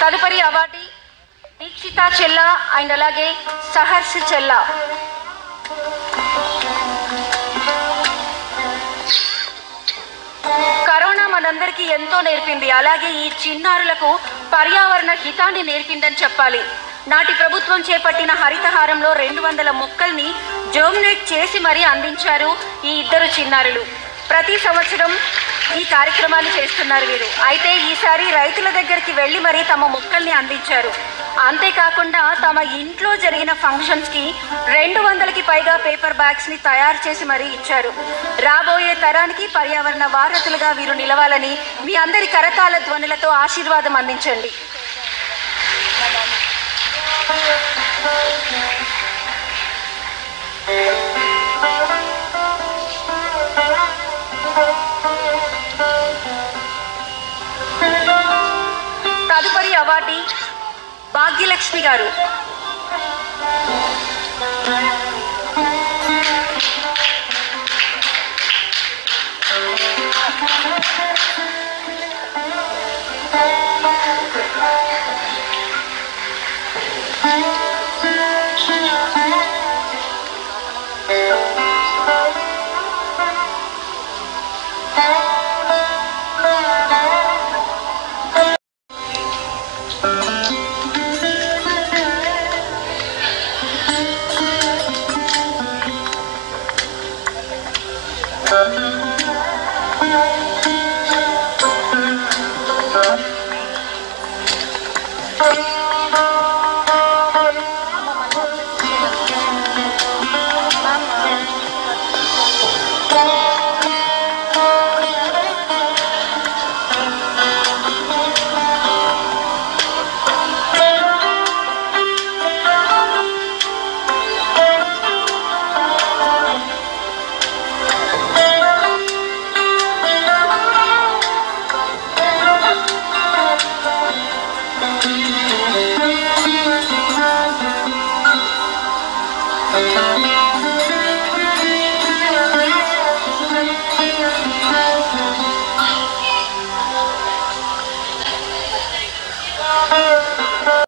తదుపరి అవార్డు దీక్షిత చెల్ల అండ్ అలాగే సహర్ష్ చెల్ల. కరోనా మనందరికీ ఎంతో నేర్పింది. అలాగే ఈ చిన్నారులకు పర్యావరణ హితాన్ని నేర్పిందని చెప్పాలి. నాటి ప్రభుత్వం చేపట్టిన హరితహారంలో 200 మొక్కల్ని జర్మినేట్ చేసి మరీ అందించారు ఈ ఇద్దరు చిన్నారులు. ప్రతి సంవత్సరం ఈ కార్యక్రమాన్ని చేస్తున్నారు వీరు. అయితే ఈసారి రైతుల దగ్గరికి వెళ్లి మరీ తమ మొక్కల్ని అందించారు. అంతేకాకుండా తమ ఇంట్లో జరిగిన ఫంక్షన్స్కి 200కి పైగా పేపర్ బ్యాగ్స్ని తయారు చేసి మరీ ఇచ్చారు. రాబోయే తరానికి పర్యావరణ వారధులుగా వీరు నిలవాలని మీ అందరి కరతాళ ధ్వనులతో ఆశీర్వాదం అందించండి. తదుపరి అవార్డు భాగ్యలక్ష్మి గారు.